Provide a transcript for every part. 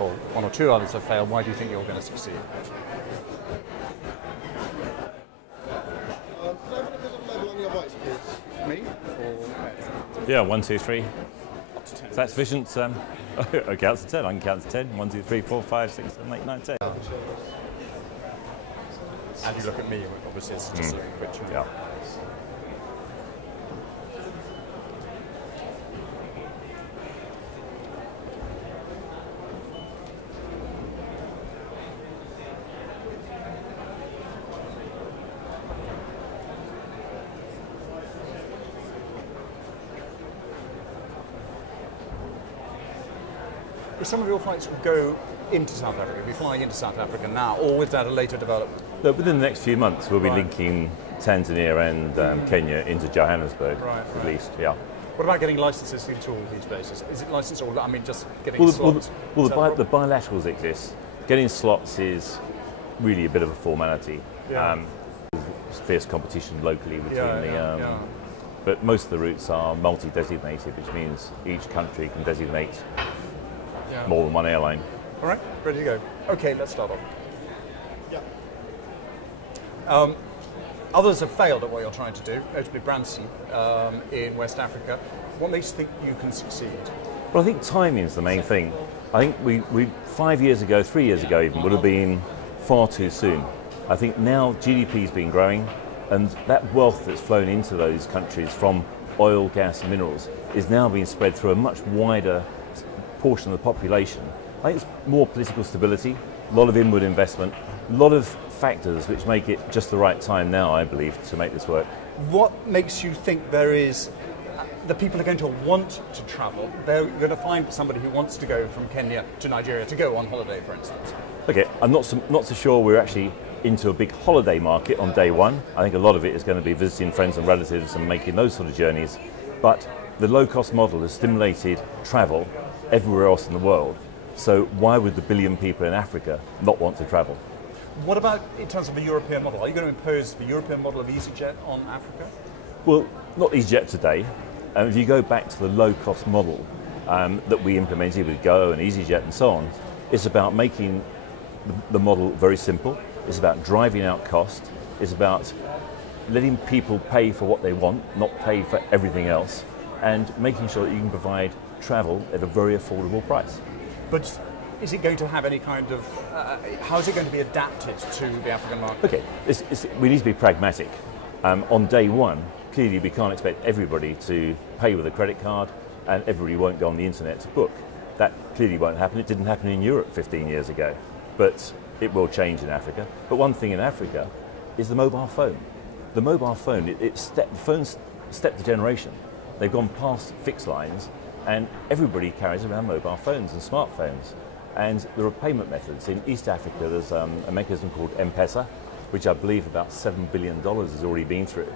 or one or two others have failed, why do you think you're going to succeed? Me? Or Yeah, 1, 2, 3. up to 10? Is that sufficient? Okay, count to 10. I can count to 10. 1, 2, 3, 4, 5, 6, 7, 8, 9, 10. And you look at me, obviously it's just a quick check. Yeah. Will some of your flights go into South Africa? Will you be flying into South Africa now, or was that a later development? Look, within the next few months, we'll be Right. linking Tanzania and Kenya into Johannesburg, Right, at right. least. Yeah. What about getting licenses into all these places? Is it licensed, or I mean, just getting Well, slots? well, Is that a the problem? bilaterals exist. Getting slots is really a bit of a formality. Yeah. There's fierce competition locally between Yeah. But most of the routes are multi-designated, which means each country can designate Yeah. more than one airline. All right, ready to go. Okay, let's start off. Yeah. Others have failed at what you're trying to do, notably Branson in West Africa. What makes you think you can succeed? Well, I think timing is the main thing. I think we 5 years ago, 3 years ago even, would have been far too soon. I think now GDP's been growing, and that wealth that's flown into those countries from oil, gas, and minerals is now being spread through a much wider portion of the population. I think it's more political stability, a lot of inward investment, a lot of factors which make it just the right time now, I believe, to make this work. What makes you think there is, the people are going to want to travel? They're going to find somebody who wants to go from Kenya to Nigeria to go on holiday, for instance. Okay, I'm not so sure we're actually into a big holiday market on day one. I think a lot of it is going to be visiting friends and relatives and making those sort of journeys. But the low-cost model has stimulated travel everywhere else in the world. So why would the billion people in Africa not want to travel? What about in terms of the European model? Are you going to impose the European model of EasyJet on Africa? Well, not EasyJet today. If you go back to the low-cost model that we implemented with Go and EasyJet and so on, it's about making the model very simple. It's about driving out cost. It's about letting people pay for what they want, not pay for everything else, and making sure that you can provide travel at a very affordable price. But is it going to have any kind of, how is it going to be adapted to the African market? Okay, we need to be pragmatic. On day one, clearly we can't expect everybody to pay with a credit card, and everybody won't go on the internet to book. That clearly won't happen. It didn't happen in Europe 15 years ago, but it will change in Africa. But one thing in Africa is the mobile phone. The mobile phone, the phone's stepped the generation. They've gone past fixed lines, and everybody carries around mobile phones and smartphones. And there are payment methods. In East Africa, there's a mechanism called M-Pesa, which I believe about $7 billion has already been through.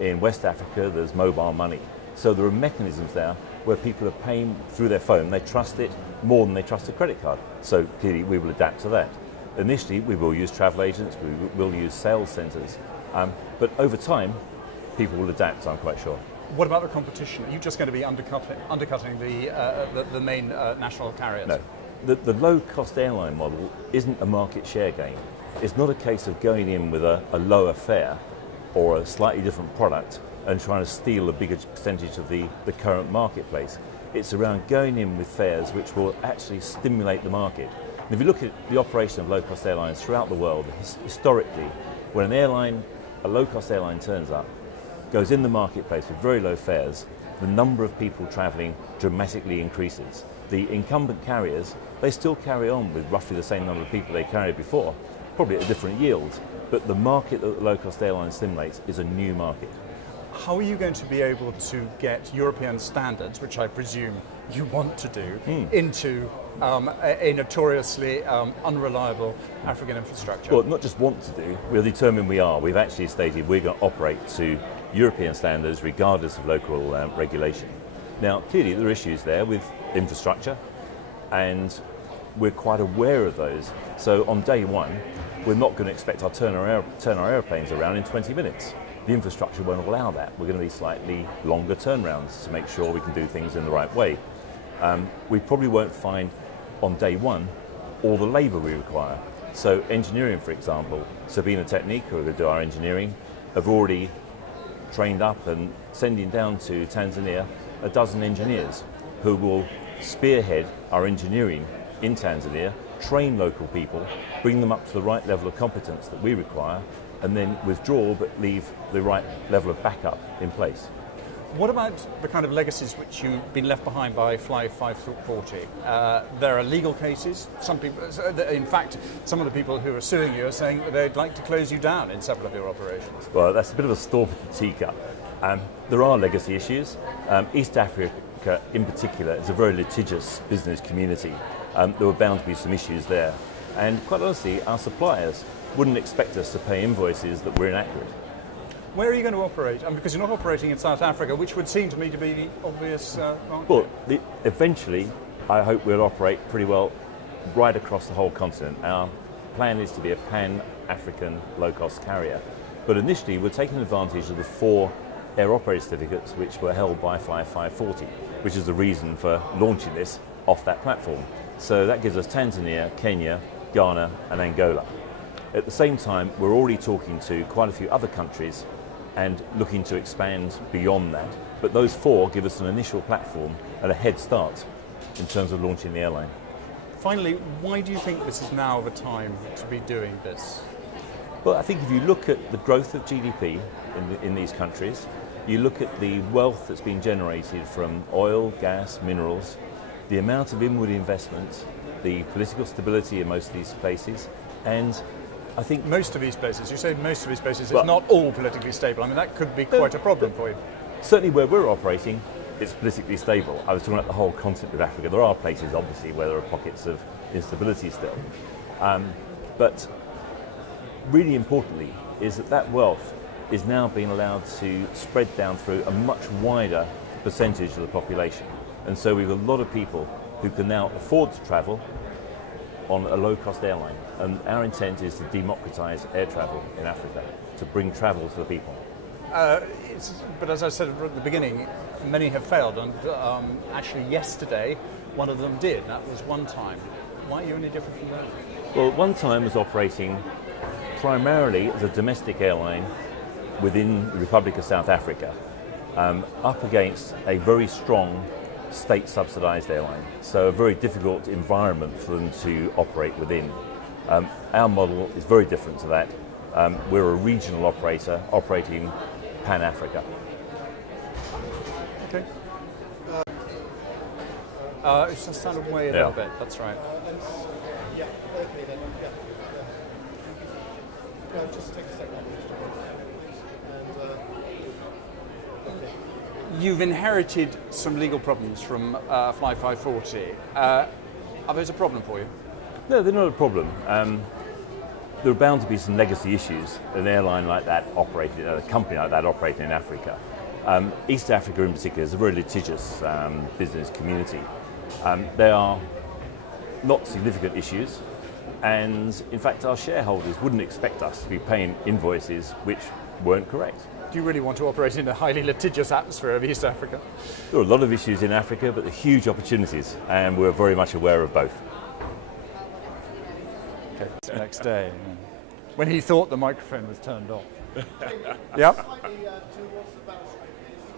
In West Africa, there's mobile money. So there are mechanisms there where people are paying through their phone. They trust it more than they trust a credit card. So clearly we will adapt to that. Initially, we will use travel agents, we will use sales centres. But over time, people will adapt, I'm quite sure. What about the competition? Are you just going to be undercutting the main national carriers? No. The low-cost airline model isn't a market share game. It's not a case of going in with a lower fare or a slightly different product and trying to steal a bigger percentage of the current marketplace. It's around going in with fares which will actually stimulate the market. And if you look at the operation of low-cost airlines throughout the world, historically, when a low-cost airline turns up, goes in the marketplace with very low fares, the number of people travelling dramatically increases. The incumbent carriers, they still carry on with roughly the same number of people they carried before, probably at a different yield, but the market that the low-cost airline stimulates is a new market. How are you going to be able to get European standards, which I presume you want to do, into a notoriously unreliable African infrastructure? Well, not just want to do, we're determined we are. We've actually stated we're going to operate to European standards regardless of local regulation. Now, clearly there are issues there with infrastructure, and we're quite aware of those. So on day one, we're not going to expect to turn our airplanes around in 20 minutes. The infrastructure won't allow that. We're going to need slightly longer turnarounds to make sure we can do things in the right way. We probably won't find on day one or the labour we require. So engineering, for example, Sabina Technique, who do our engineering, have already trained up and sending down to Tanzania a dozen engineers who will spearhead our engineering in Tanzania, train local people, bring them up to the right level of competence that we require, and then withdraw but leave the right level of backup in place. What about the kind of legacies which you've been left behind by Fly 540? There are legal cases. Some people, in fact, some of the people who are suing you are saying that they'd like to close you down in several of your operations. Well, that's a bit of a storm in the teacup. There are legacy issues. East Africa in particular is a very litigious business community. There were bound to be some issues there. And quite honestly, our suppliers wouldn't expect us to pay invoices that were inaccurate. Where are you going to operate? Because you're not operating in South Africa, which would seem to me to be the obvious market. Well, eventually, I hope we'll operate pretty well right across the whole continent. Our plan is to be a pan-African low-cost carrier. But initially, we're taking advantage of the 4 air operator certificates which were held by Fly 540, which is the reason for launching this off that platform. So that gives us Tanzania, Kenya, Ghana and Angola. At the same time, we're already talking to quite a few other countries and looking to expand beyond that. But those 4 give us an initial platform and a head start in terms of launching the airline. Finally, why do you think this is now the time to be doing this? Well, I think if you look at the growth of GDP in these countries, you look at the wealth that's been generated from oil, gas, minerals, the amount of inward investment, the political stability in most of these places, and I think most of these places, you say most of these places, well, it's not all politically stable. I mean, that could be quite a problem for you. Certainly where we're operating, it's politically stable. I was talking about the whole continent of Africa. There are places, obviously, where there are pockets of instability still. But really importantly is that wealth is now being allowed to spread down through a much wider percentage of the population. And so we have a lot of people who can now afford to travel on a low-cost airline. And our intent is to democratize air travel in Africa, to bring travel to the people. But as I said at the beginning, many have failed, and actually yesterday one of them did. That was One Time. Why are you any different from that? Well, One Time was operating primarily as a domestic airline within the Republic of South Africa, up against a very strong state-subsidised airline, so a very difficult environment for them to operate within. Our model is very different to that. We're a regional operator operating pan-Africa. Okay. It's just sounded way a little bit, that's right. Yeah, okay then. Yeah. Just take a step back. You've inherited some legal problems from Fly 540. Are those a problem for you? No, they're not a problem. There are bound to be some legacy issues. An airline like that operating, a company like that operating in Africa. East Africa in particular is a very litigious business community. There are not significant issues, and in fact our shareholders wouldn't expect us to be paying invoices which weren't correct. Do you really want to operate in a highly litigious atmosphere of East Africa? There are a lot of issues in Africa, but there are huge opportunities, and we're very much aware of both. Okay, the next day, when he thought the microphone was turned off. Yep.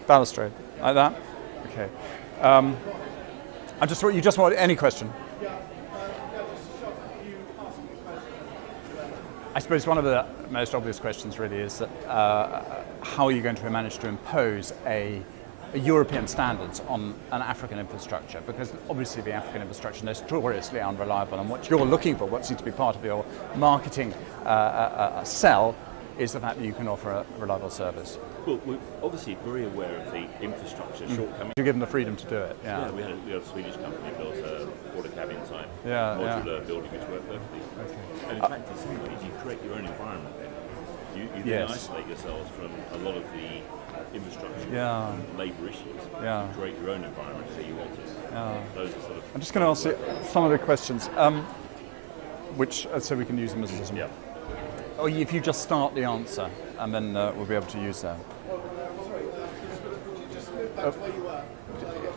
Balustrade, like that? Okay. You just want any question? I suppose one of the most obvious questions really is that how are you going to manage to impose a European standards on an African infrastructure? Because obviously the African infrastructure is notoriously unreliable, and what you're looking for, what seems to be part of your marketing sell, is the fact that you can offer a reliable service. Well, we're obviously very aware of the infrastructure shortcomings. You give them the freedom to do it. Yeah. Yeah, we had a Swedish company built a quarter cabin type modular building which worked perfectly. Okay. And in fact, in some ways, you create your own environment then. You then isolate yourselves from a lot of the infrastructure and labour issues. You create your own environment that you want it. Those are sort of I'm just going to ask you some of the questions, which so we can use them as a yeah. Or if you just start the answer, and then we'll be able to use that.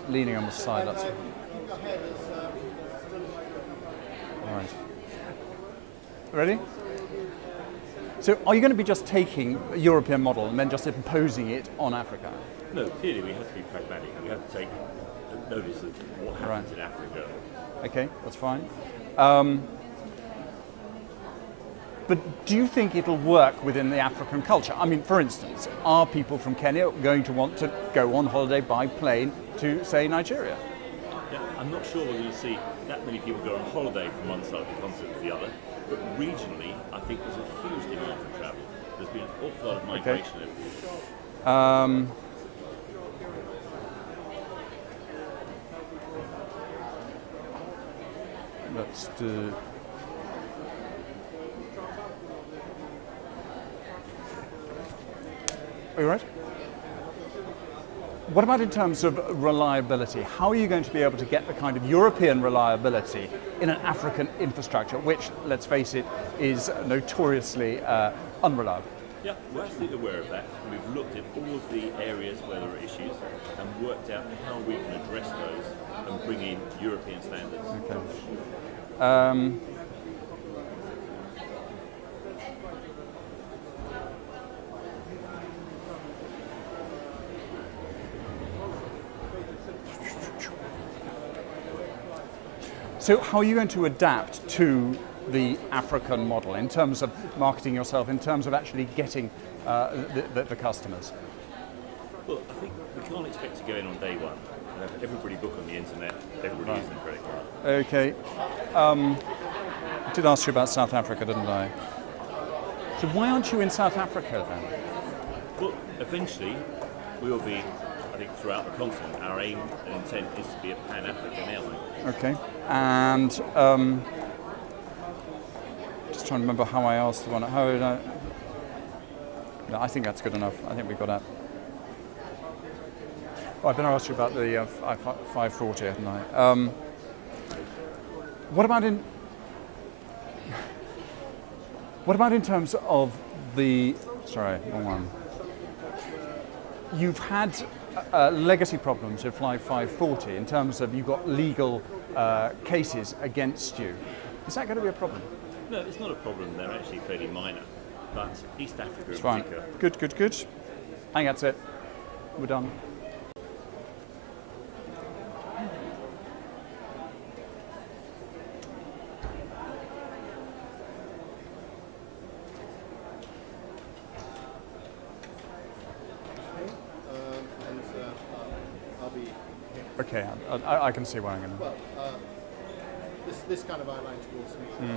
Leaning on the side, that's all right. Ready? So are you going to be just taking a European model and then just imposing it on Africa? No, clearly we have to be pragmatic. We have to take notice of what happens in Africa. Okay, that's fine. But do you think it'll work within the African culture? I mean, for instance, are people from Kenya going to want to go on holiday by plane to, say, Nigeria? Yeah, I'm not sure whether you'll see that many people go on holiday from one side of the continent to the other, but regionally, I think there's a huge demand for travel. There's been an awful lot of migration over the years. Let's do. Are you right? What about in terms of reliability? How are you going to be able to get the kind of European reliability in an African infrastructure, which, let's face it, is notoriously unreliable? Yeah, we're absolutely aware of that. We've looked at all of the areas where there are issues and worked out how we can address those and bring in European standards. Okay. So how are you going to adapt to the African model in terms of marketing yourself, in terms of actually getting the customers? Well, I think we can't expect to go in on day one and have everybody book on the internet, everybody using a credit card. Okay. I did ask you about South Africa, didn't I? So why aren't you in South Africa then? Well, eventually we will be, I think, throughout the continent. Our aim and intent is to be a Pan-African airline. Okay. And just trying to remember how I asked the one. How did I? No, I think that's good enough. I think we got that. Oh, I've been asked you about the 540, haven't I? What about in terms of the? Sorry, wrong one. You've had legacy problems with Fly 540 in terms of you've got legal cases against you. Is that going to be a problem? No, it's not a problem. They're actually fairly minor. But East Africa in Fine. particular. Good, good, good. I think that's it. We're done. I'll be. Okay, I can see where I'm going to. Well, this kind of outline towards me.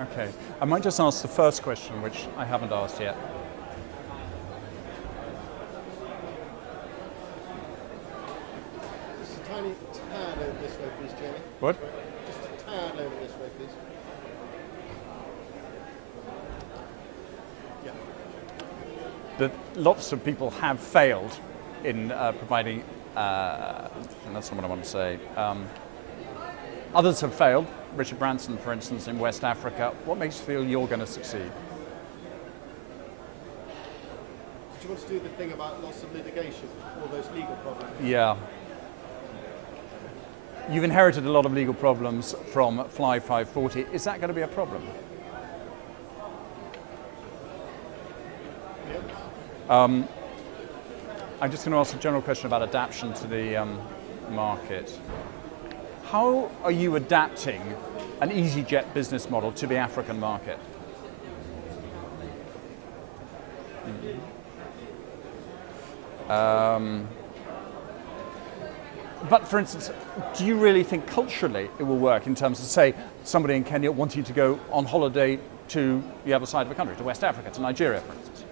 Okay, I might just ask the first question, which I haven't asked yet. Just a tiny tad over this way, please, Jamie. What? Just a tad over this way, please. Yeah. That lots of people have failed in providing, and that's not what I want to say. Others have failed. Richard Branson, for instance, in West Africa. What makes you feel you're going to succeed? Do you want to do the thing about loss of litigation, all those legal problems? Yeah. You've inherited a lot of legal problems from Fly 540. Is that going to be a problem? Yeah. I'm just going to ask a general question about adaptation to the market. How are you adapting an EasyJet business model to the African market? But for instance, do you really think culturally it will work in terms of, say, somebody in Kenya wanting to go on holiday to the other side of the country, to West Africa, to Nigeria, for instance?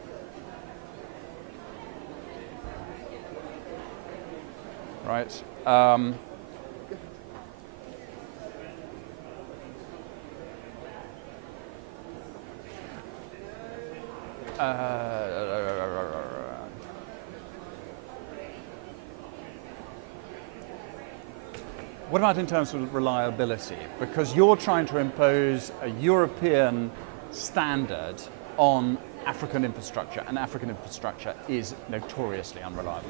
Right. What about in terms of reliability? Because you're trying to impose a European standard on African infrastructure, and African infrastructure is notoriously unreliable.